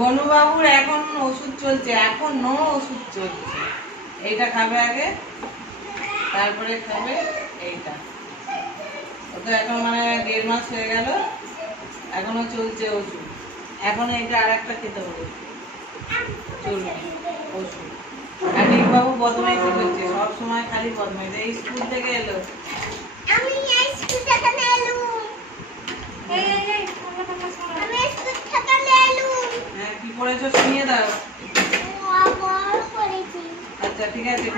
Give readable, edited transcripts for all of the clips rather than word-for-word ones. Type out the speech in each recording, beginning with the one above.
গনুবাবুর এখন ওষুধ চলছে, এখনো ওষুধ চলছে। এইটা খাবে আগে, তারপরে খাবে এইটা। ও তো এখন মানে 1.5 মাস হয়ে গেল, এখনো চলছে ওষুধ। এখন এইটা আর একটা খেতে হবে, চলবে ওষুধ। আর রিকবাবু বদমাইশি করছে, সব সময় খালি বদমাইশি। এই স্কুল থেকে এলো, আমি এই স্কুল থেকে এলুম। এই আমি স্কুল থেকে এলুম। হ্যাঁ কি পড়েছো শুনিয়ে দাও। আবার পড়েছি। আচ্ছা ঠিক আছে,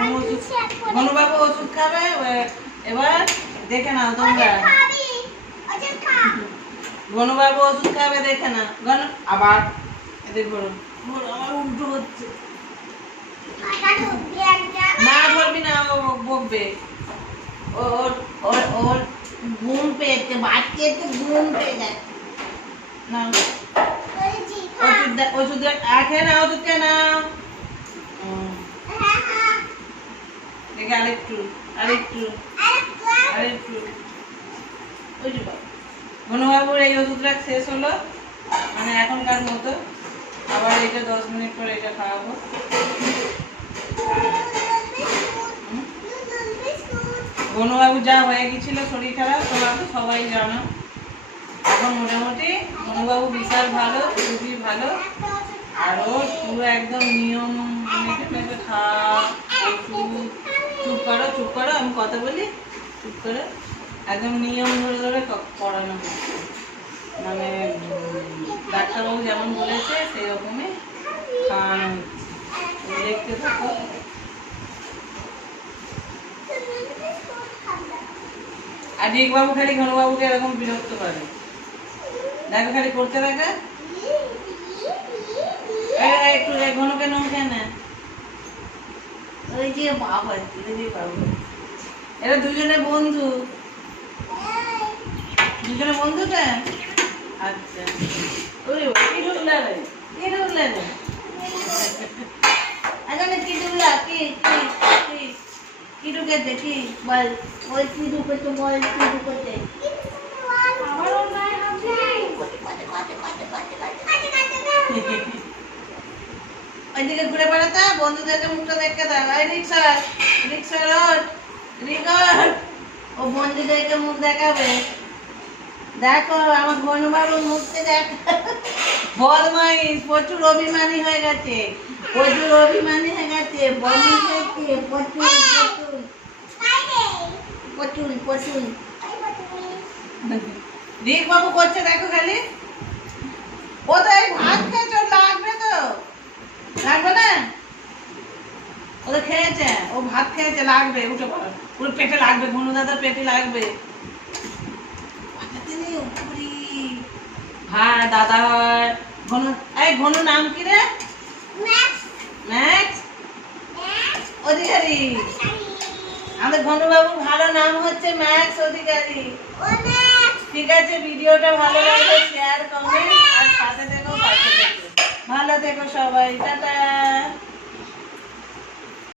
গনুবাবু ওষুধ খাবে। এবার দেখে নাও তোমরা, খাবি ওটা খা। গনুবাবু ওষুধ খাবে, দেখে না গনু। আবার এদিক বলো, আমার উল্টো হচ্ছে। না ধরবি না, ও বকবে। ওর ওর ওর ঘুম পেয়েছে, বাচ্চা একটু ঘুম পেয়ে যাচ্ছে না। ওষুধ খেয়ে না, ওষুধ খেয়ে না। দেখে আরেকটু আরেকটু আরেকটু। ওই যে গনুবাবুর এই ওষুধটা শেষ হলো, মানে এখনকার মতো। আবার এটা 10 মিনিট পরে এটা খাওয়াবো। গনুবাবু যা হয়ে গেছিল শরীর খারাপ, তোমরা তো সবাই জানো। এখন মোটামুটি গনুবাবু বিশাল ভালো, খুবই ভালো। আর ও পুরো একদম নিয়ম মেপে মেপে খাওয়া, ওষুধ। চুপ করো চুপ করো, আমি কথা বলি, চুপ করো। একদম নিয়ম ধরে ধরে করানো হচ্ছে, মানে ডাক্তারবাবু যেমন বলেছে সেই রকমই খাওয়ানো হচ্ছে। দেখতে থাকো। আর রিকবাবু খালি গনুবাবুকে এরকম বিরক্ত করে, দেখো খালি করতে থাকে। একটু ঘনুকে নৌকে না, ওই যে বাবা, এরা দুজনে বন্ধু, দুজনে বন্ধুটা। আচ্ছা ওরে কি ঢুকলা রে, কি ঢুকলা রে, এখানে কি ঢুকলা, কি কি কি ঢুকেছে, কি বল, ওই কি ঢুকেছে বল, কি ঢুকেছে। আমারও নাই আছে। ওইদিকে ঘুরে বেড়াতা, বন্ধুদেরকে মুখটা দেখে দাও। ওই রিক্সা, রিক্সা রোড, রিগট, ও বন্ধুদেরকে মুখ দেখাবে। দেখো আমার গনুবাবুর মুখতে দেখো। বদমাইশ, প্রচুর অভিমানী হয়ে গেছে, প্রচুর অভিমানী হয়ে গেছে, বদমাইশ হয়েছে, প্রচুর প্রচুর প্রচুর প্রচুর। রিকবাবু করছে দেখো খালি। ও তো এই ভাত খেয়েছে, লাগবে তো, লাগবে না? ও তো খেয়েছে, ও ভাত খেয়েছে, লাগবে। উঠে পড়ো, পুরো পেটে লাগবে, ঘনু দাদার পেটে লাগবে। হ্যাঁ দাদা হয় ঘনু। এই ঘনু নাম কি রে? ম্যাক্স অধিকারী। আমাদের গনুবাবুর ভালো নাম হচ্ছে ম্যাক্স অধিকারী। ঠিক আছে, ভিডিওটা ভালো লাগলে শেয়ার, কমেন্ট আর সাথে থেকো, পাশে থেকো। ভালো থেকো সবাই, টাটা।